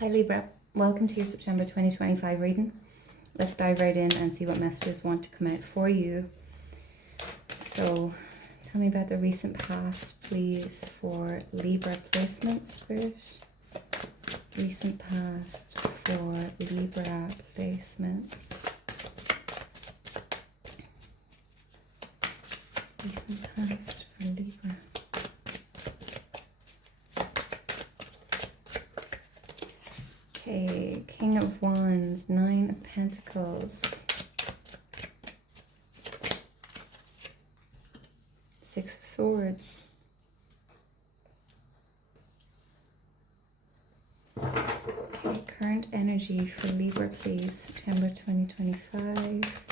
Hi Libra, welcome to your September 2025 reading. Let's dive right in and see what messages want to come out for you. So tell me about the recent past, please, for Libra placement, Spirit. Recent past for Libra placements. Recent past for Libra. Okay, King of Wands, Nine of Pentacles, Six of Swords, okay, current energy for Libra, please, September 2025,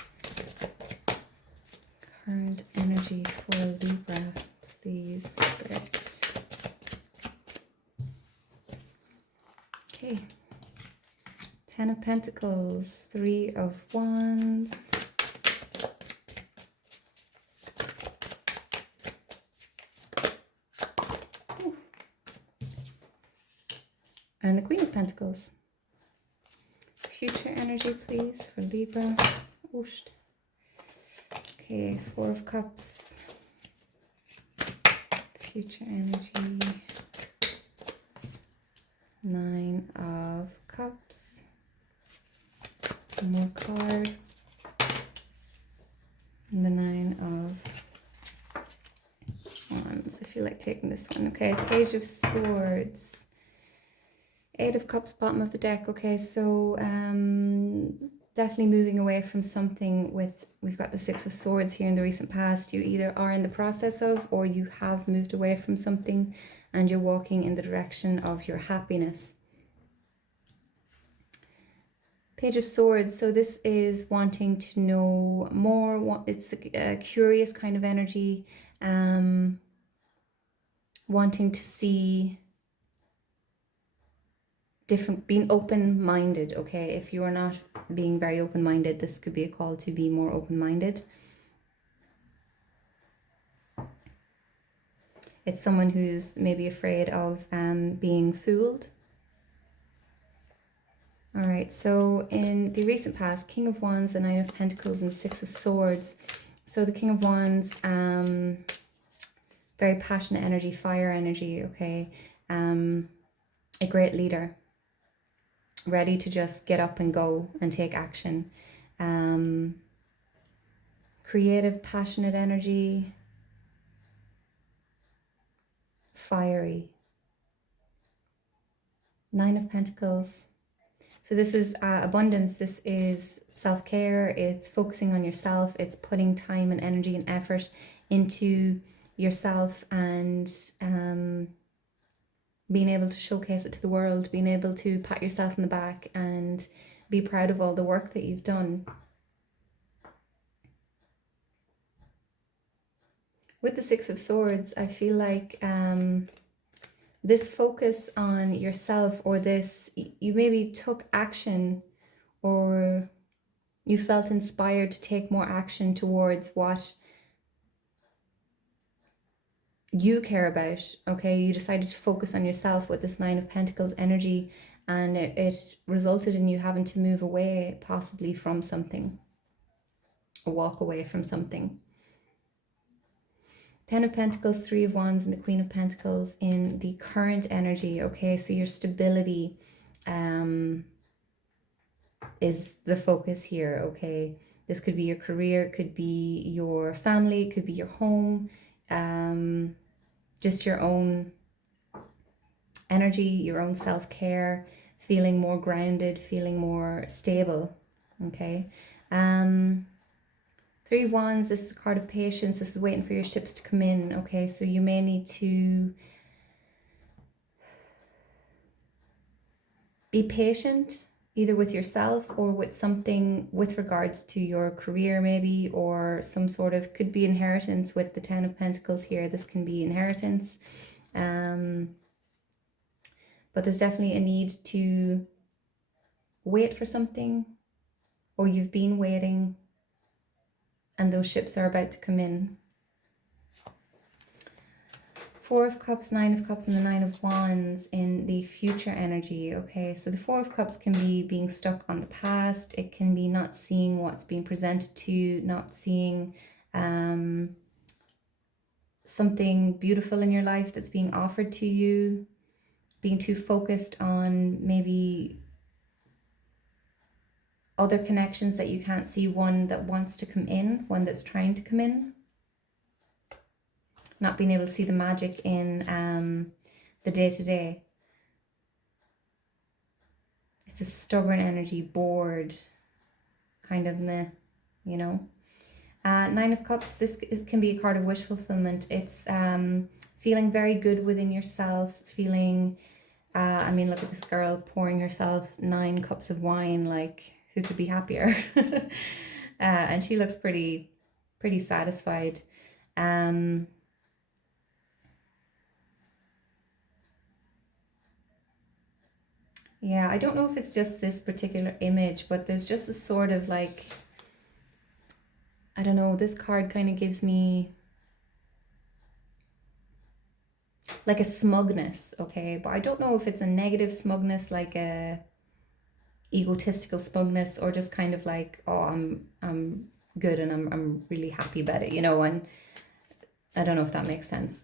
current energy for Libra, please, Spirit. Okay. Ten of Pentacles, Three of Wands, and the Queen of Pentacles. Future energy, please, for Libra. Oosht. Okay, Four of Cups. Future energy. Nine of Cups. One more card. And the Nine of Wands. I feel like taking this one. Okay, Page of Swords. Eight of Cups, bottom of the deck. Okay, so definitely moving away from something with, we've got the Six of Swords here in the recent past. You either are in the process of, or you have moved away from something and you're walking in the direction of your happiness. Page of Swords, so this is wanting to know more. It's a curious kind of energy, wanting to see different, being open-minded, okay? If you are not being very open-minded, this could be a call to be more open-minded. It's someone who's maybe afraid of being fooled. All right, so in the recent past, King of Wands, the Nine of Pentacles, and Six of Swords. So the King of Wands, very passionate energy, fire energy, okay? A great leader, ready to just get up and go and take action. Creative, passionate energy, fiery. Nine of Pentacles. So this is abundance, this is self-care, it's focusing on yourself, it's putting time and energy and effort into yourself and being able to showcase it to the world, being able to pat yourself in the back and be proud of all the work that you've done. With the Six of Swords, I feel like this focus on yourself, or this, you maybe took action or you felt inspired to take more action towards what you care about, okay? You decided to focus on yourself with this Nine of Pentacles energy, and it resulted in you having to move away possibly from something, or walk away from something. Ten of Pentacles, Three of Wands, and the Queen of Pentacles in the current energy, okay? So your stability is the focus here, okay? This could be your career, could be your family, could be your home, just your own energy, your own self-care, feeling more grounded, feeling more stable, okay? Three of Wands, this is a card of patience. This is waiting for your ships to come in, okay? So you may need to be patient, either with yourself or with something with regards to your career maybe, or some sort of, could be inheritance with the Ten of Pentacles here. This can be inheritance. But there's definitely a need to wait for something, or you've been waiting and those ships are about to come in. Four of Cups, Nine of Cups, and the Nine of Wands in the future energy. Okay, so the Four of Cups can be being stuck on the past. It can be not seeing what's being presented to you, not seeing something beautiful in your life that's being offered to you, being too focused on maybe other connections that you can't see, one that wants to come in, one that's trying to come in. Not being able to see the magic in the day-to-day. It's a stubborn energy, bored, kind of meh, you know. Nine of Cups, can be a card of wish fulfillment. It's feeling very good within yourself, feeling, I mean, look at this girl pouring herself 9 cups of wine, like, who could be happier? And she looks pretty satisfied. Yeah, I don't know if it's just this particular image, but there's just a sort of like, I don't know, this card kind of gives me like a smugness, okay? But I don't know if it's a negative smugness, like a egotistical smugness, or just kind of like, oh, I'm good and I'm really happy about it, you know, and I don't know if that makes sense.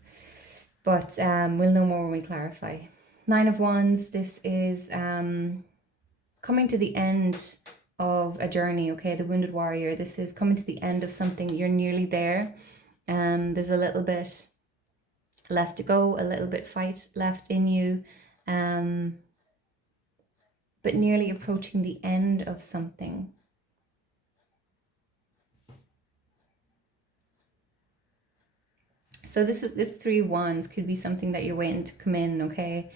But we'll know more when we clarify. Nine of Wands, this is coming to the end of a journey, okay? The Wounded Warrior, this is coming to the end of something. You're nearly there. There's a little bit left to go, a little bit fight left in you, but nearly approaching the end of something. So this 3 Wands could be something that you're waiting to come in, okay?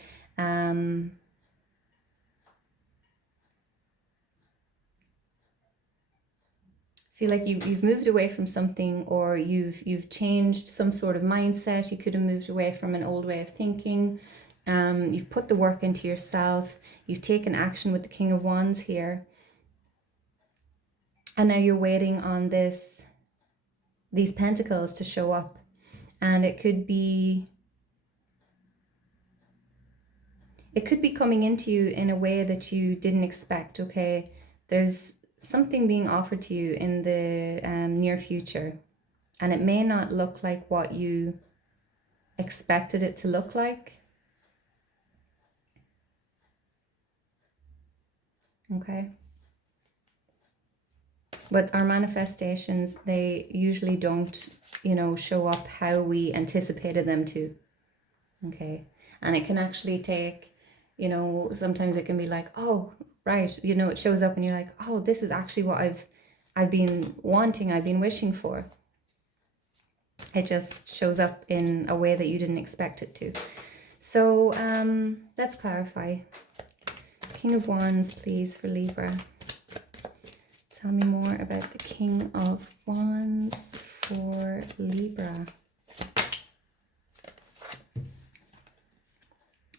Feel like you've moved away from something, or you've changed some sort of mindset. You could have moved away from an old way of thinking. You've put the work into yourself. You've taken action with the King of Wands here. And now you're waiting on these pentacles to show up. And it could be coming into you in a way that you didn't expect, okay? There's something being offered to you in the near future, and it may not look like what you expected it to look like. Okay? But our manifestations, they usually don't, you know, show up how we anticipated them to. Okay? And it can actually take, you know, sometimes it can be like, oh, right, you know, it shows up and you're like, oh, this is actually what I've been wanting, I've been wishing for. It just shows up in a way that you didn't expect it to. So let's clarify. King of Wands, please, for Libra. Tell me more about the King of Wands for Libra.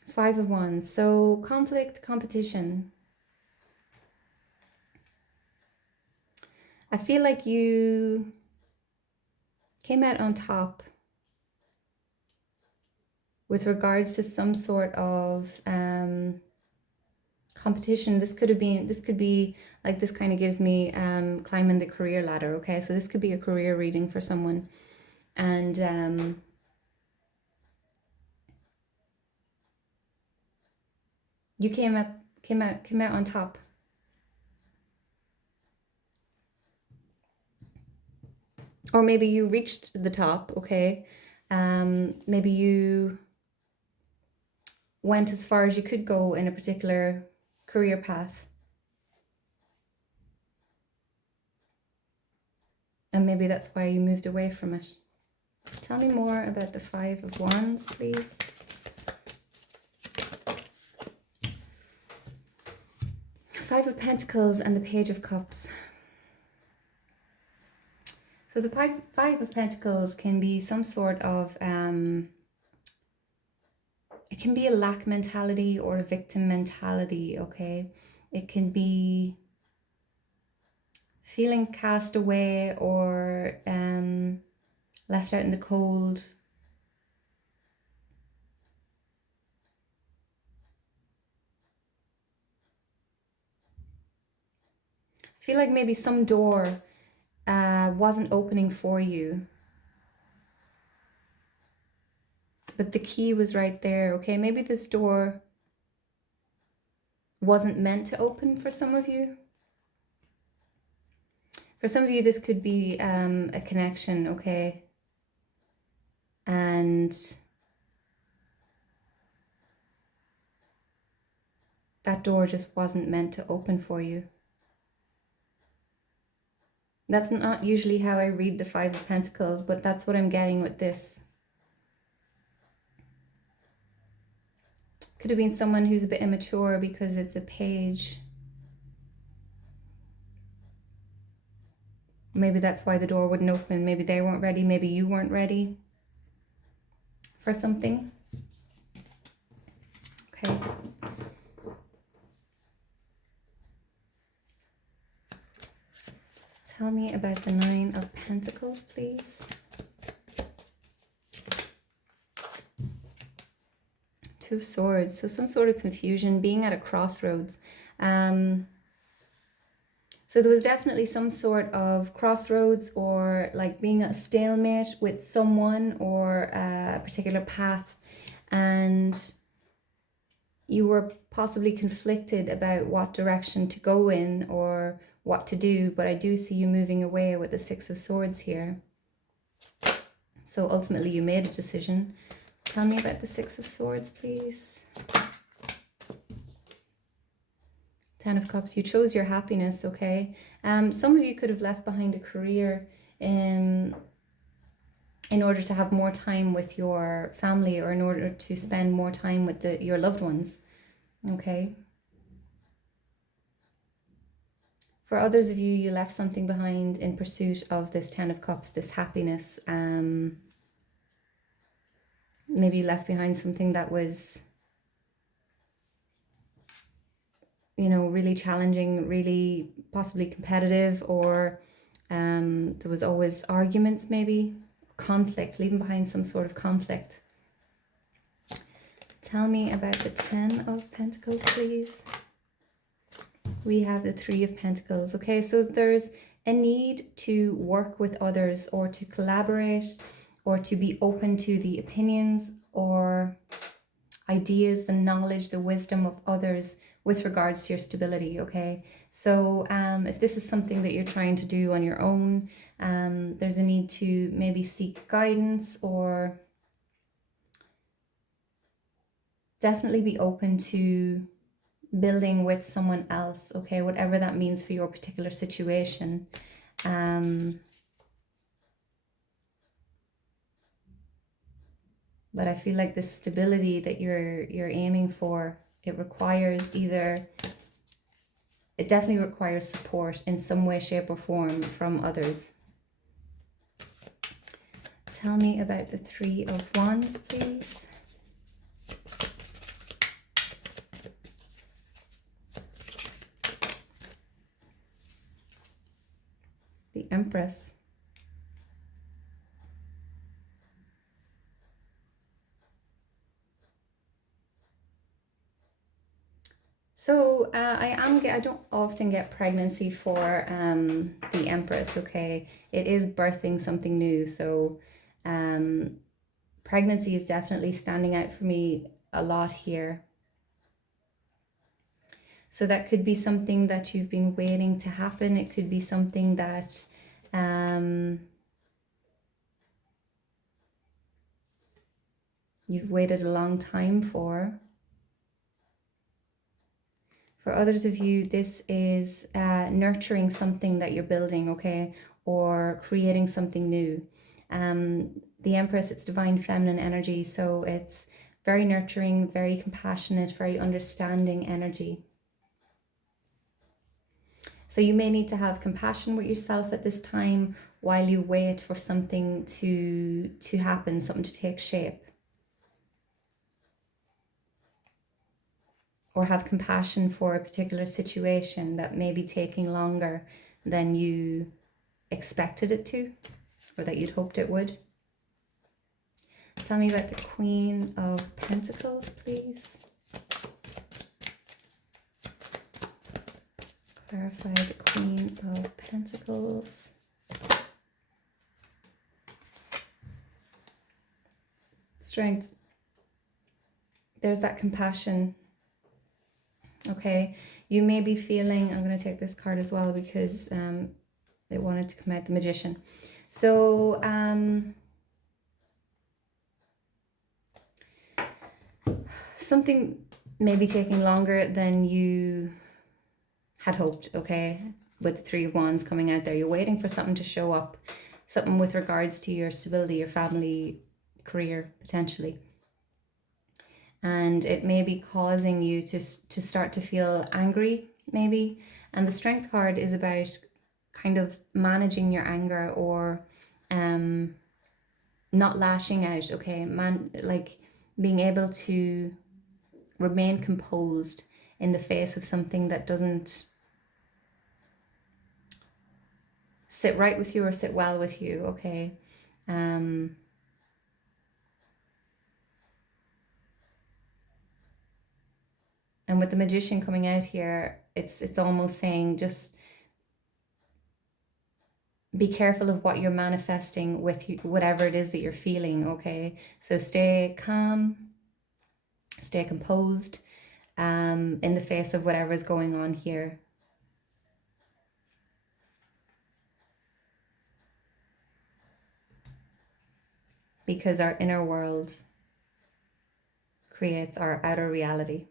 5 of Wands. So conflict, competition. I feel like you came out on top with regards to some sort of competition. This could be like, this kind of gives me climbing the career ladder, okay? So this could be a career reading for someone. And you came out on top. Or maybe you reached the top, okay? Maybe you went as far as you could go in a particular career path. And maybe that's why you moved away from it. Tell me more about the 5 of Wands, please. Five of Pentacles and the Page of Cups. So the Five of Pentacles can be some sort of, it can be a lack mentality or a victim mentality, okay? It can be feeling cast away or left out in the cold. I feel like maybe some door wasn't opening for you, but the key was right there, okay? Maybe this door wasn't meant to open for some of you. For some of you, this could be a connection, okay? And that door just wasn't meant to open for you. That's not usually how I read the Five of Pentacles, but that's what I'm getting with this. Could have been someone who's a bit immature because it's a page. Maybe that's why the door wouldn't open. Maybe they weren't ready. Maybe you weren't ready for something. Okay. Tell me about the Nine of Pentacles, please. Two of Swords. So some sort of confusion, being at a crossroads. So there was definitely some sort of crossroads, or like being at a stalemate with someone or a particular path, and you were possibly conflicted about what direction to go in or what to do, but I do see you moving away with the Six of Swords here. So ultimately you made a decision. Tell me about the Six of Swords, please. Ten of Cups, you chose your happiness, okay? Some of you could have left behind a career in order to have more time with your family, or in order to spend more time with your loved ones, okay? For others of you, you left something behind in pursuit of this Ten of Cups, this happiness. Maybe you left behind something that was, you know, really challenging, really possibly competitive, or there was always arguments, maybe conflict, leaving behind some sort of conflict. Tell me about the Ten of Pentacles, please. We have the Three of Pentacles. Okay, so there's a need to work with others, or to collaborate, or to be open to the opinions or ideas, the knowledge, the wisdom of others with regards to your stability, okay? So if this is something that you're trying to do on your own, there's a need to maybe seek guidance, or definitely be open to building with someone else, okay? Whatever that means for your particular situation. But I feel like the stability that you're aiming for, it requires it definitely requires support in some way, shape, or form from others. Tell me about the Three of Wands, please. The Empress. So I don't often get pregnancy for the Empress, okay? It is birthing something new, so pregnancy is definitely standing out for me a lot here. So that could be something that you've been waiting to happen. It could be something that you've waited a long time for. For others of you, this is nurturing something that you're building, okay? Or creating something new. The Empress, it's divine feminine energy, so it's very nurturing, very compassionate, very understanding energy. So you may need to have compassion with yourself at this time while you wait for something to happen, something to take shape. Or have compassion for a particular situation that may be taking longer than you expected it to, or that you'd hoped it would. Tell me about the Queen of Pentacles, please. Clarify the Queen of Pentacles. Strength. There's that compassion. Okay, you may be feeling, I'm going to take this card as well because it wanted to come out, the Magician. So, something may be taking longer than you had hoped, okay? With the Three of Wands coming out there. You're waiting for something to show up. Something with regards to your stability, your family, career, potentially. And it may be causing you to start to feel angry, maybe. And the Strength card is about kind of managing your anger or not lashing out, okay? Like being able to remain composed in the face of something that doesn't sit right with you or sit well with you, okay? And with the Magician coming out here, it's almost saying just be careful of what you're manifesting with you, whatever it is that you're feeling, okay? So stay calm, stay composed in the face of whatever is going on here. Because our inner world creates our outer reality.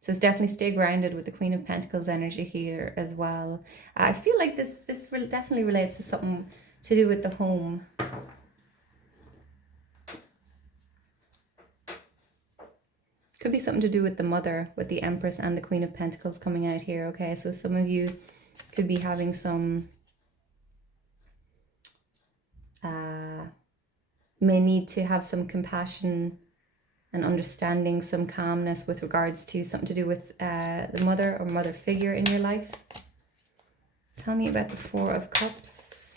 So it's definitely stay grounded with the Queen of Pentacles energy here as well. I feel like this definitely relates to something to do with the home. Could be something to do with the mother, with the Empress and the Queen of Pentacles coming out here, okay? So some of you could be having some, may need to have some compassion and understanding, some calmness with regards to something to do with the mother or mother figure in your life. Tell me about the Four of Cups.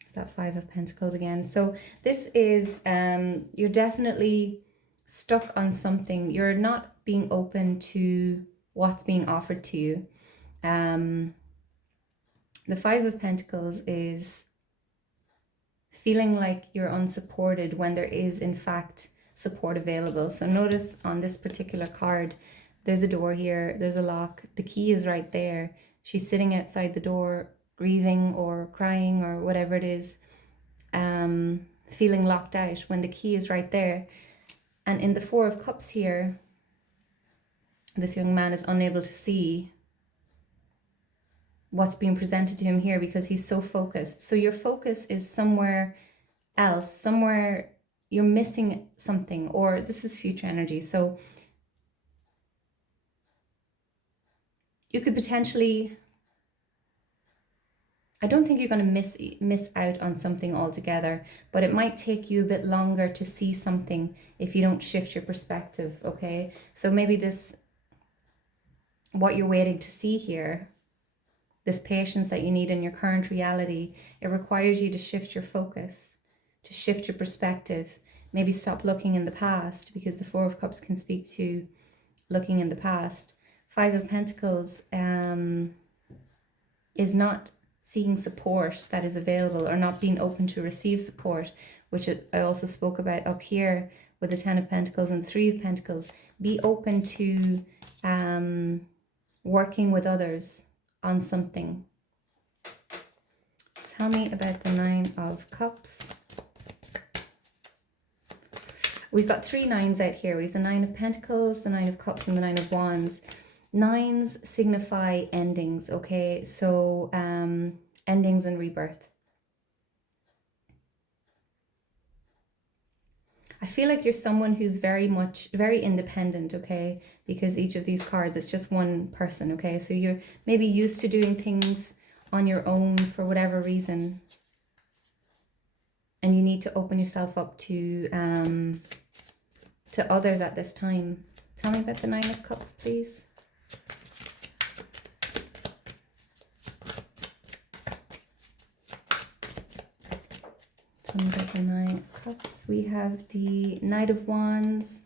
It's that Five of Pentacles again. So this is, you're definitely stuck on something. You're not being open to what's being offered to you. The Five of Pentacles is feeling like you're unsupported when there is in fact support available. So notice on this particular card, there's a door here, there's a lock, the key is right there. She's sitting outside the door grieving or crying or whatever it is, feeling locked out when the key is right there. And in the Four of Cups here, this young man is unable to see what's being presented to him here because he's so focused. So your focus is somewhere else, somewhere you're missing something, or this is future energy. So you could potentially, I don't think you're going to miss out on something altogether, but it might take you a bit longer to see something if you don't shift your perspective, okay? So maybe this, what you're waiting to see here, this patience that you need in your current reality, it requires you to shift your focus, to shift your perspective. Maybe stop looking in the past, because the Four of Cups can speak to looking in the past. Five of Pentacles is not seeing support that is available or not being open to receive support, which I also spoke about up here with the Ten of Pentacles and the Three of Pentacles. Be open to working with others on something. Tell me about the Nine of Cups. We've got three nines out here. We have the Nine of Pentacles, the Nine of Cups, and the Nine of Wands. Nines signify endings, okay? So endings and rebirth. I feel like you're someone who's very independent, okay? Because each of these cards, it's just one person, okay? So you're maybe used to doing things on your own for whatever reason. And you need to open yourself up to others at this time. Tell me about the Nine of Cups, please. Tell me about the Nine of Cups. We have the Knight of Wands,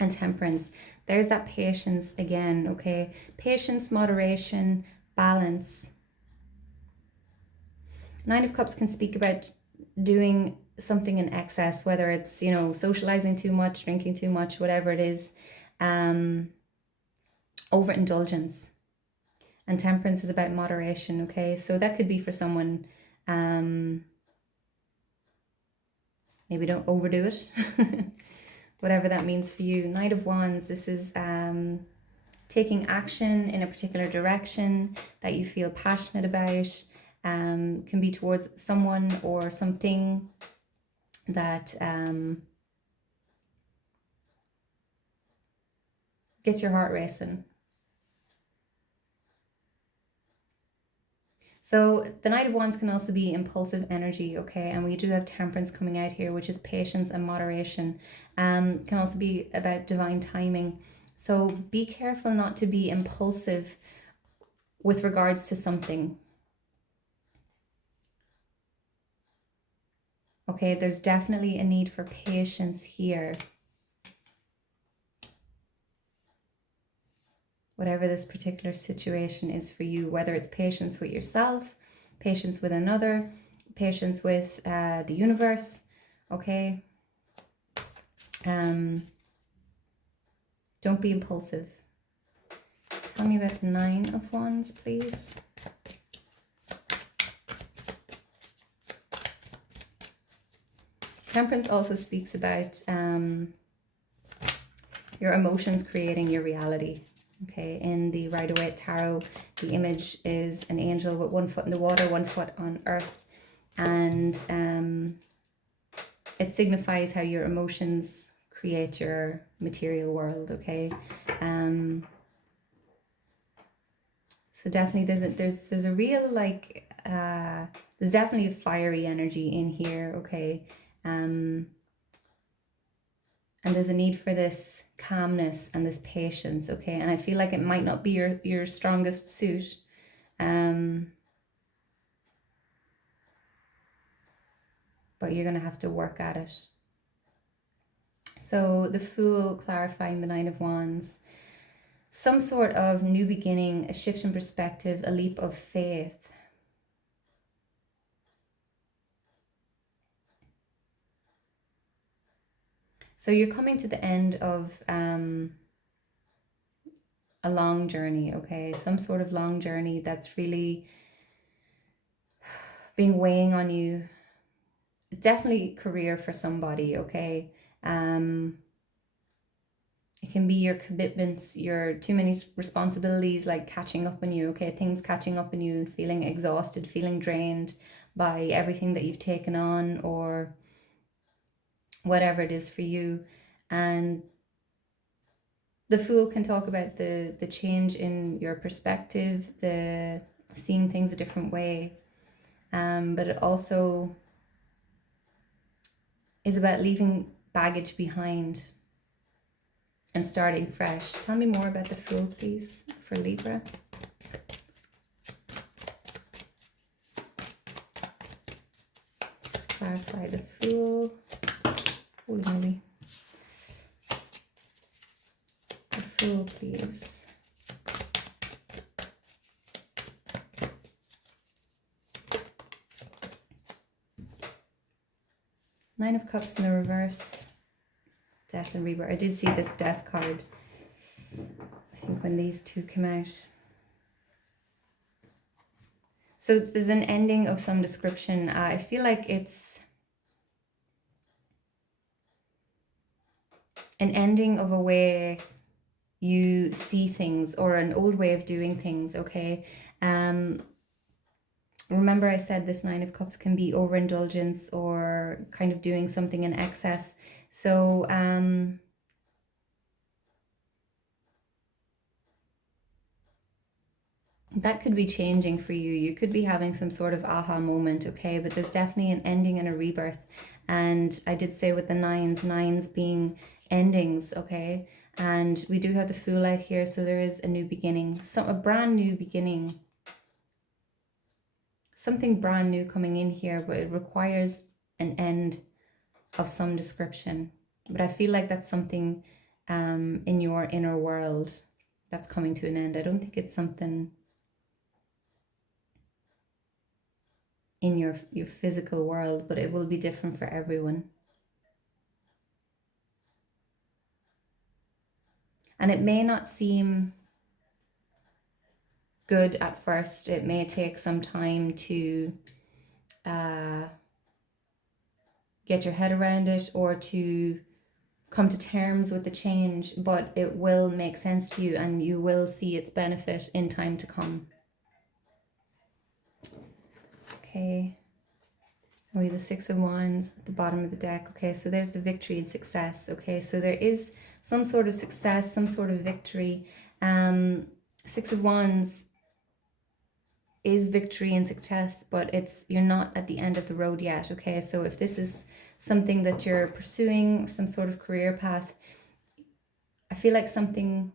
and Temperance. There's that patience again, okay? Patience, moderation, balance. Nine of Cups can speak about doing something in excess, whether it's, you know, socializing too much, drinking too much, whatever it is. Overindulgence. And Temperance is about moderation, okay? So that could be for someone, maybe don't overdo it. Whatever that means for you. Knight of Wands, this is taking action in a particular direction that you feel passionate about. Can be towards someone or something that gets your heart racing. So the Knight of Wands can also be impulsive energy, okay? And we do have Temperance coming out here, which is patience and moderation. Can also be about divine timing. So be careful not to be impulsive with regards to something. Okay, there's definitely a need for patience here. Whatever this particular situation is for you, whether it's patience with yourself, patience with another, patience with the universe, okay? Don't be impulsive. Tell me about the Nine of Wands, please. Temperance also speaks about your emotions creating your reality. Okay, in the Rider-Waite Tarot, the image is an angel with 1 foot in the water, 1 foot on earth. And it signifies how your emotions create your material world, okay? So definitely there's a real, like, there's definitely a fiery energy in here, okay? And there's a need for this calmness and this patience, okay? And I feel like it might not be your strongest suit. But you're going to have to work at it. So the Fool, clarifying the Nine of Wands. Some sort of new beginning, a shift in perspective, a leap of faith. So you're coming to the end of a long journey, okay? Some sort of long journey that's really been weighing on you. Definitely career for somebody, okay? It can be your commitments, your too many responsibilities, like catching up on you, okay? Things catching up on you, feeling exhausted, feeling drained by everything that you've taken on, or whatever it is for you. And the Fool can talk about the change in your perspective, the seeing things a different way. But it also is about leaving baggage behind and starting fresh. Tell me more about the Fool, please, for Libra. Clarify the Fool. Holy moly. The Fool, please. Nine of Cups in the reverse. Death and Rebirth. I did see this Death card, I think, when these two came out. So there's an ending of some description. I feel like it's an ending of a way you see things, or an old way of doing things, okay? Remember I said this Nine of Cups can be overindulgence or kind of doing something in excess. So that could be changing for you. You could be having some sort of aha moment, okay? But there's definitely an ending and a rebirth. And I did say with the nines being endings, okay? And we do have the Fool out here, so there is a new beginning, a brand new beginning. Something brand new coming in here, but it requires an end of some description. But I feel like that's something in your inner world that's coming to an end. I don't think it's something in your physical world, but it will be different for everyone. And it may not seem good at first. It may take some time to get your head around it or to come to terms with the change, but it will make sense to you and you will see its benefit in time to come. Okay. We have the Six of Wands at the bottom of the deck. Okay, so there's the victory and success. Okay, so there is some sort of success, some sort of victory. Six of Wands is victory and success, but you're not at the end of the road yet. Okay, so if this is something that you're pursuing, some sort of career path, I feel like something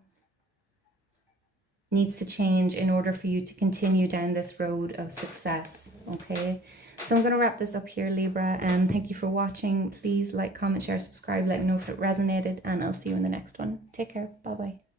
needs to change in order for you to continue down this road of success. Okay, so I'm going to wrap this up here, Libra, and thank you for watching. Please like, comment, share, subscribe, let me know if it resonated, and I'll see you in the next one. Take care. Bye bye.